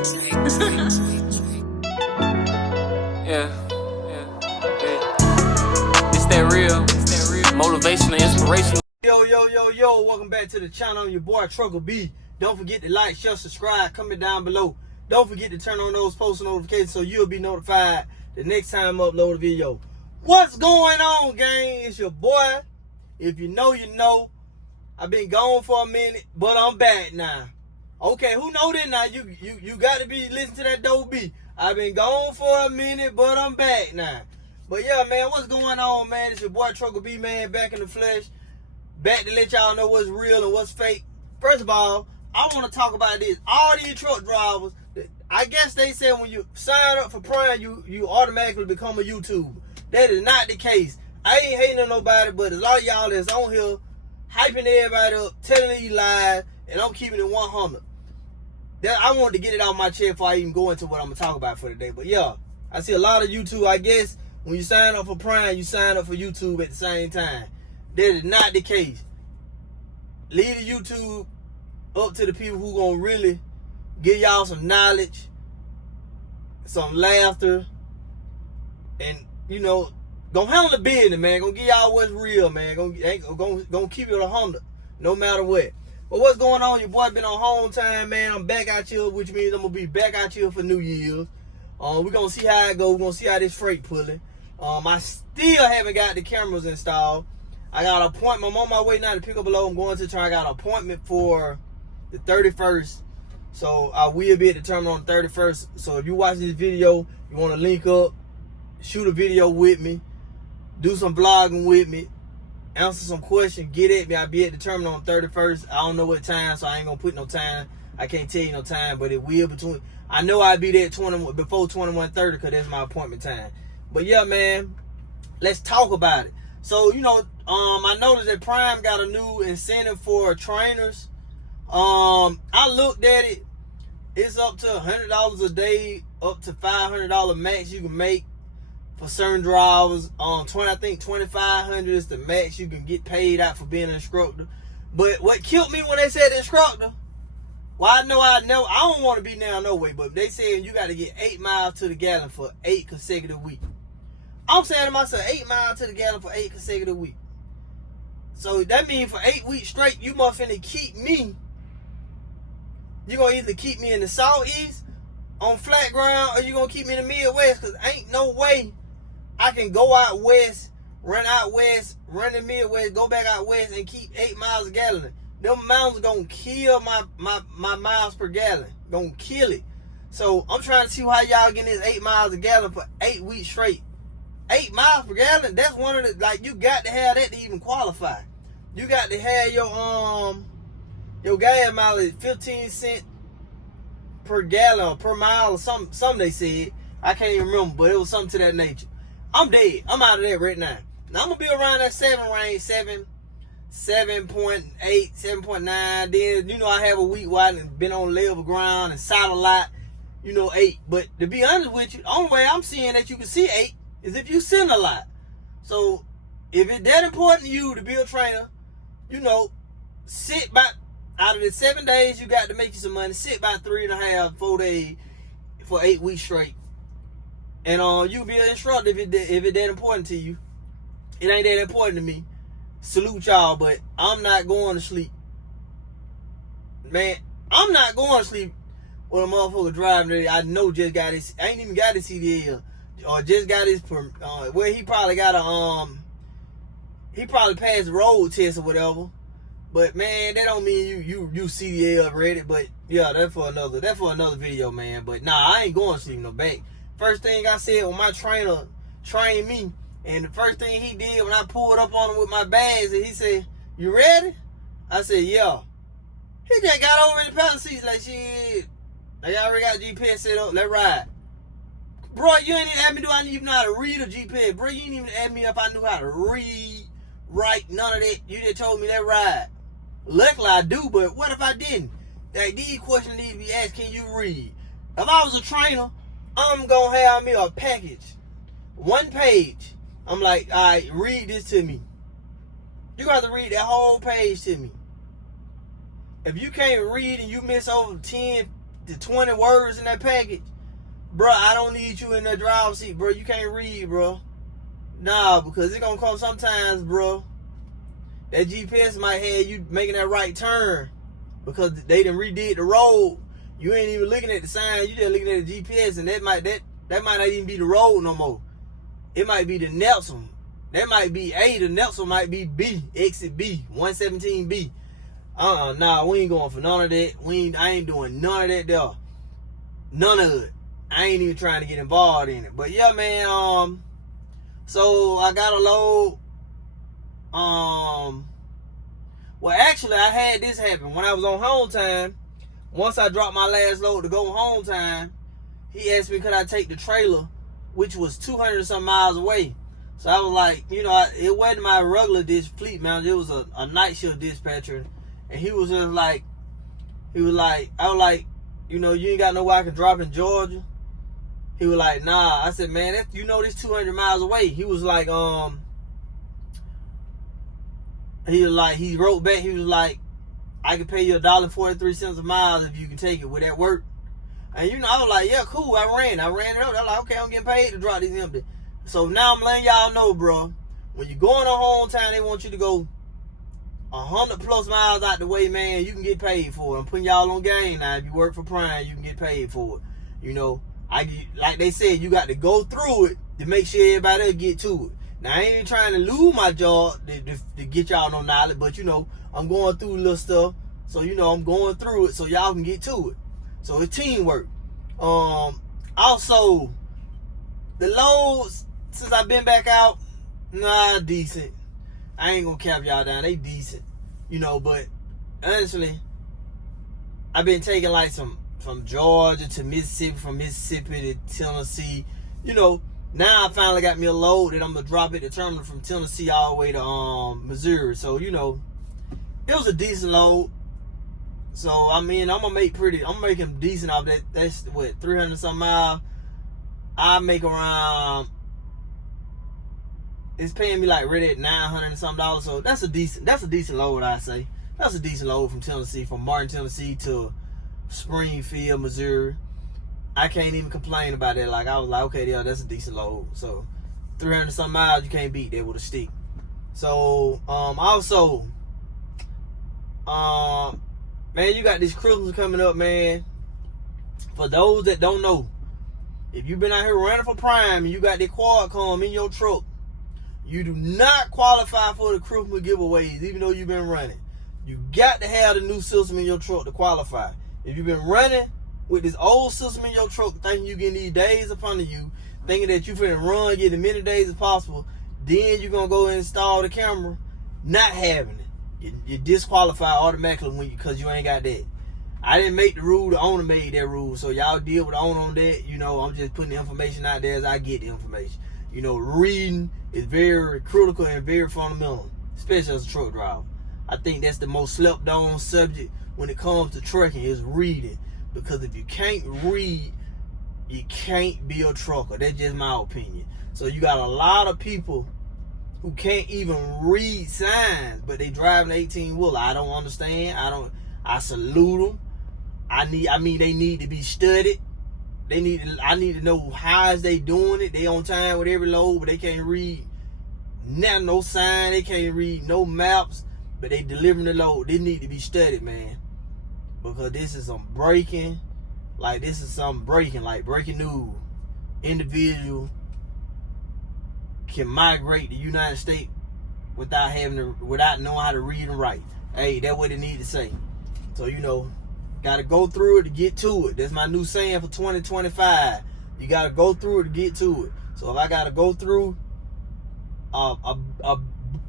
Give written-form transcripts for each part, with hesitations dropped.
It's that real motivational, inspirational. Yo, welcome back to the channel. I'm your boy Truckle B. Don't forget to like, share, subscribe, comment down below. Don't forget to turn on those post notifications so you'll be notified the next time I upload a video. What's going on, gang? It's your boy. If you know, you know. I've been gone for a minute, but I'm back now. Okay, who know that now? You got to be listening to that dope beat. I've been gone for a minute, but I'm back now. But yeah, man, what's going on, man? It's your boy Truckle B, man, back in the flesh. Back to let y'all know what's real and what's fake. First of all, I want to talk about this. All these truck drivers, I guess they said when you sign up for Prime, you automatically become a YouTuber. That is not the case. I ain't hating on nobody, but a lot of y'all that's on here hyping everybody up, telling these lies, and I'm keeping it 100. I wanted to get it out of my chest before I even go into what I'm going to talk about for today. But yeah, I see a lot of YouTube, I guess, when you sign up for Prime, you sign up for YouTube at the same time. That is not the case. Leave the YouTube up to the people who going to really give y'all some knowledge, some laughter, and, you know, gonna handle the business, man. Gonna give y'all what's real, man. Gonna keep it 100, no matter what. But what's going on? Your boy been on home time, man. I'm back out here, which means I'm gonna be back out here for New Year's. We're gonna see how it goes. We're gonna see how this freight pulling. I still haven't got the cameras installed. I got an appointment. I'm on my way now to pick up a load. I'm going to try. I got an appointment for the 31st. So I will be at the terminal on the 31st. So if you watch this video, you want to link up, shoot a video with me, do some vlogging with me, answer some questions, get at me. I'll be at the terminal on 31st. I don't know what time, so I ain't gonna put no time. I can't tell you no time, but it will between. I know I'll be there at before 21:30 because that's my appointment time. But yeah, man, let's talk about it. So, you know, I noticed that Prime got a new incentive for trainers. I looked at it. It's up to $100 a day, up to $500 max you can make for certain drivers. I think $2,500 is the max you can get paid out for being an instructor. But what killed me when they said instructor, well, I don't want to be now no way, but they said you got to get 8 miles to the gallon for 8 consecutive weeks. I'm saying to myself, 8 miles to the gallon for 8 consecutive weeks. So that means for 8 weeks straight, you must finna keep me. You're going to either keep me in the southeast on flat ground, or you're going to keep me in the Midwest, because ain't no way I can go out west, run the Midwest, go back out west, and keep 8 miles a gallon. Them mountains gonna kill my miles per gallon. Gonna kill it. So I'm trying to see how y'all getting this 8 miles a gallon for 8 weeks straight. 8 miles per gallon, that's one of the, like, you got to have that to even qualify. You got to have your gas mileage 15 cents per gallon or per mile or something they said. I can't even remember, but it was something to that nature. I'm dead. I'm out of there right now. Now I'm gonna be around that 7 range, 7.8, 7.9. Then, you know, I have a week where I've been on level ground and sat a lot, 8. But to be honest with you, the only way I'm seeing that you can see 8 is if you send a lot. So if it's that important to you to be a trainer, sit back. Out of the 7 days you got to make you some money, sit by 3.5, 4 days for 8 weeks straight. And you be an instructor if it that important to you. It ain't that important to me. Salute y'all, but I'm not going to sleep. Man, I'm not going to sleep with a motherfucker driving there. I know just got his, ain't even got his CDL, or just got his, well, he probably got he probably passed the road test or whatever. But man, that don't mean you CDL ready. But yeah, that's for another video, man. But nah, I ain't going to sleep in no bank. First thing I said when my trainer trained me, and the first thing he did when I pulled up on him with my bags, and he said, "You ready?" I said, "Yeah." He just got over in the passenger seat like, "Shit, I already got GPS set up. Let's ride." Bro, you ain't even ask me, do I even know how to read a GPS? Bro, you ain't even ask me if I knew how to read, write, none of that. You just told me let's ride. Luckily I do, but what if I didn't? Like, these questions need to be asked, can you read? If I was a trainer, I'm gonna have me a package. 1 page. I'm like, all right, read this to me. You got to read that whole page to me. If you can't read and you miss over 10 the 20 words in that package, bro, I don't need you in that driver's seat, bro. You can't read, bro. Nah, because it's gonna come sometimes, bro. That GPS might have you making that right turn because they done redid the road. You ain't even looking at the sign. You just looking at the GPS, and that might not even be the road no more. It might be the Nelson. That might be A. The Nelson might be B. Exit B. 117B. Nah, we ain't going for none of that. I ain't doing none of that there. None of it. I ain't even trying to get involved in it. But yeah, man. So I got a load. Well, actually, I had this happen when I was on home time. Once I dropped my last load to go home time, he asked me could I take the trailer, which was 200 some miles away. So I was like, you know, it wasn't my regular fleet manager. It was a night shift dispatcher. And he was just like, I was like, you know, you ain't got nowhere I can drop in Georgia? He was like, nah. I said, man, you know this 200 miles away. He was like, he wrote back, he was like, I can pay you $1.43 a mile if you can take it. Would that work? And you know, I was like, yeah, cool. I ran it up. I was like, okay, I'm getting paid to drop these empty. So now I'm letting y'all know, bro, when you're going on home time, they want you to go 100 plus miles out the way, man. You can get paid for it. I'm putting y'all on game now. If you work for Prime, you can get paid for it. You know, like they said, you got to go through it to make sure everybody else get to it. Now, I ain't trying to lose my job to get y'all no knowledge, but, you know, I'm going through little stuff. So, you know, I'm going through it so y'all can get to it. So, it's teamwork. Also, the loads, since I've been back out, decent. I ain't gonna cap y'all down. They decent. You know, but, honestly, I've been taking, like, from Georgia to Mississippi, from Mississippi to Tennessee, you know. Now I finally got me a load that I'm gonna drop at the terminal from Tennessee all the way to Missouri. So, you know, it was a decent load. So I mean, I'm making decent off that. That's what, 300 some miles. I make around, it's paying me like right at $900 and some dollars. So that's a decent load, I say. That's a decent load from Tennessee, from Martin, Tennessee to Springfield, Missouri. I can't even complain about that. Like, I was like, okay, yeah, that's a decent load. So 300 some miles, you can't beat that with a stick. So also, man, you got this Christmas coming up, man. For those that don't know, if you've been out here running for Prime and you got that Qualcomm in your truck, you do not qualify for the Christmas giveaways, even though you've been running. You got to have the new system in your truck to qualify. If you've been running with this old system in your truck, thinking you getting these days upon you, thinking that you finna run, get as many days as possible, then you're gonna go install the camera, not having it. You're disqualified automatically because you ain't got that. I didn't make the rule, the owner made that rule. So y'all deal with the owner on that. You know, I'm just putting the information out there as I get the information. You know, reading is very critical and very fundamental, especially as a truck driver. I think that's the most slept on subject when it comes to trucking is reading. Because if you can't read, you can't be a trucker. That's just my opinion. So you got a lot of people who can't even read signs, but they driving an 18-wheeler. I don't understand. I salute them. They need to be studied. I need to know how is they doing it. They on time with every load, but they can't read no sign. They can't read no maps, but they delivering the load. They need to be studied, man. Because this is some breaking, like breaking news. Individual can migrate to the United States without knowing how to read and write. Hey, that's what it need to say. So, you know, gotta go through it to get to it. That's my new saying for 2025. You gotta go through it to get to it. So if I gotta go through a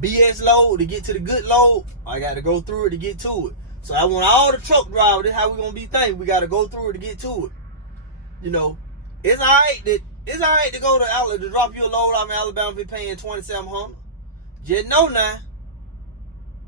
BS load to get to the good load, I gotta go through it to get to it. So I want all the truck drivers, this is how we're gonna be thinking. We gotta go through it to get to it. You know, it's alright to go to Alabama to drop you a load out in Alabama if you're paying $2,700. Just know now,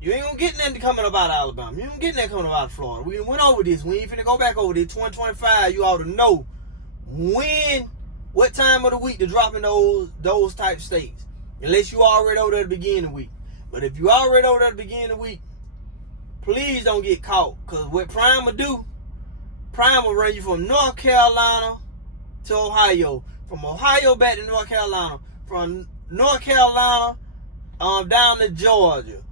you ain't gonna get nothing coming up out of Alabama. You ain't gonna get nothing coming up out of Florida. We went over this. We ain't finna go back over this. 2025, you ought to know what time of the week to drop in those type states. Unless you already over there at the beginning of the week. But if you already over there at the beginning of the week, please don't get caught. Because what Prime will do, Prime will run you from North Carolina to Ohio, from Ohio back to North Carolina, from North Carolina down to Georgia.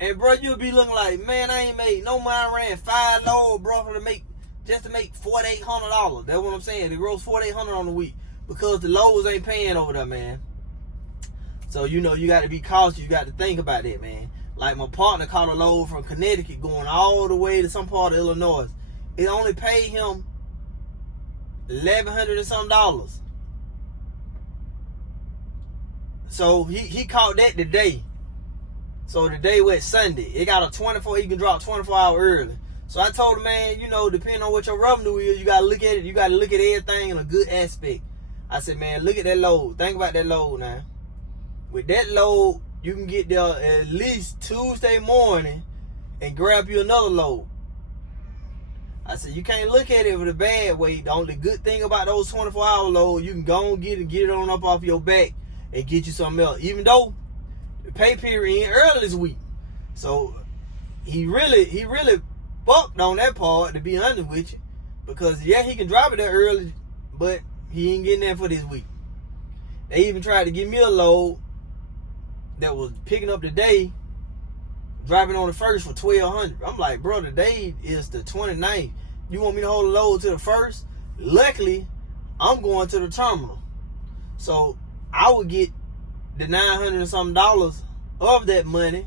And bro, you'll be looking like, man, I ain't made no money. I ran 5 loads, bro, to make $4,800. That's what I'm saying. They gross $4,800 on the week because the loads ain't paying over there, man. So you know you got to be cautious. You got to think about that, man. Like my partner caught a load from Connecticut going all the way to some part of Illinois. It only paid him $1,100 and some. So he caught that today. So today was Sunday. It got a 24. He can drop 24 hours early. So I told him, man, you know, depending on what your revenue is, you gotta look at it. You gotta look at everything in a good aspect. I said, man, look at that load. Think about that load now. With that load, you can get there at least Tuesday morning and grab you another load. I said, you can't look at it with a bad way. The only good thing about those 24-hour loads, you can go and get it on up off your back and get you something else. Even though the pay period ain't early this week. So he really bucked on that part, to be honest with you. Because yeah, he can drop it there early, but he ain't getting there for this week. They even tried to give me a load that was picking up today, dropping on the first for $1,200. I'm like, bro, today is the 29th. You want me to hold the load to the first? Luckily, I'm going to the terminal. So I would get the $900 and something of that money.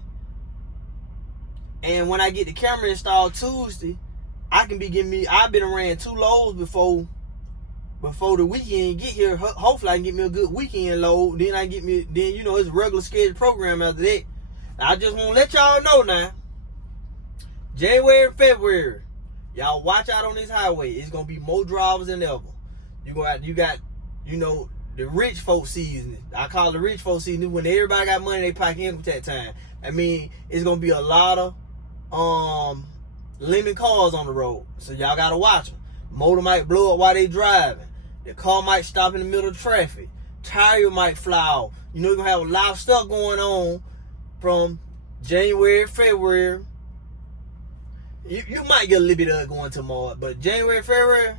And when I get the camera installed Tuesday, I've been ran 2 loads before the weekend get here. Hopefully I can get me a good weekend load. Then you know, it's a regular scheduled program after that. I just want to let y'all know now, January, February, y'all watch out on this highway. It's going to be more drivers than ever. You got, you know, the rich folk season. I call it the rich folk season. When everybody got money, they pack in with that time. I mean, it's going to be a lot of lemon cars on the road. So y'all got to watch them. Motor might blow up while they driving. The car might stop in the middle of traffic. Tire might fly off. You know, you're going to have a lot of stuff going on from January, February. You might get a little bit of it going tomorrow, but January, February,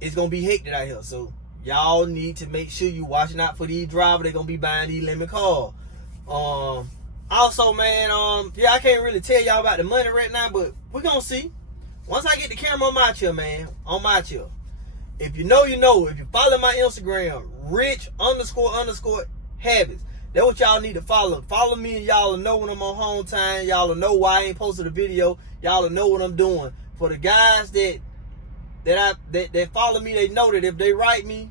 it's going to be hectic out here. So y'all need to make sure you watching out for these drivers. They're going to be buying these lemon cars. Also, man, yeah, I can't really tell y'all about the money right now, but we're going to see. Once I get the camera on my chill, man, on my chill. If you know, you know. If you follow my Instagram, rich__habits. That's what y'all need to follow. Follow me and y'all will know when I'm on home time. Y'all will know why I ain't posted a video. Y'all will know what I'm doing. For the guys that follow me, they know that if they write me,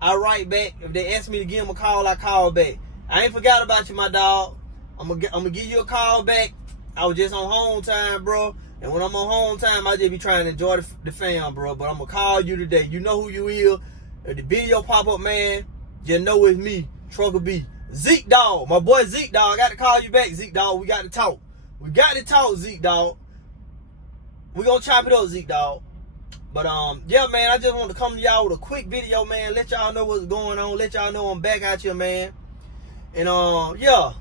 I write back. If they ask me to give them a call, I call back. I ain't forgot about you, my dog. I'm gonna give you a call back. I was just on home time, bro. And when I'm on home time, I just be trying to enjoy the fam, bro. But I'm gonna call you today. You know who you is. If the video pop up, man, you know it's me, Trucker B. Zeke Dog, my boy Zeke Dog. I got to call you back, Zeke Dog. We got to talk. Zeke Dog. We gonna chop it up, Zeke Dog. But yeah, man, I just want to come to y'all with a quick video, man. Let y'all know what's going on. Let y'all know I'm back out here, man. And yeah,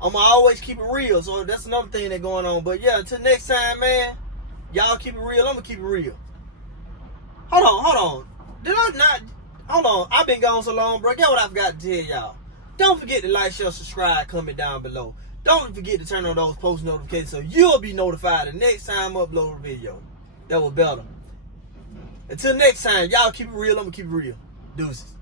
I'ma always keep it real. So that's another thing that's going on. But yeah, until next time, man. Y'all keep it real. I'ma keep it real. Hold on. Did I not? Hold on. I've been gone so long, bro. Get what I forgot to tell y'all. Don't forget to like, share, subscribe, comment down below. Don't forget to turn on those post notifications so you'll be notified the next time I upload a video. That was better. Until next time, y'all keep it real. I'm going to keep it real. Deuces.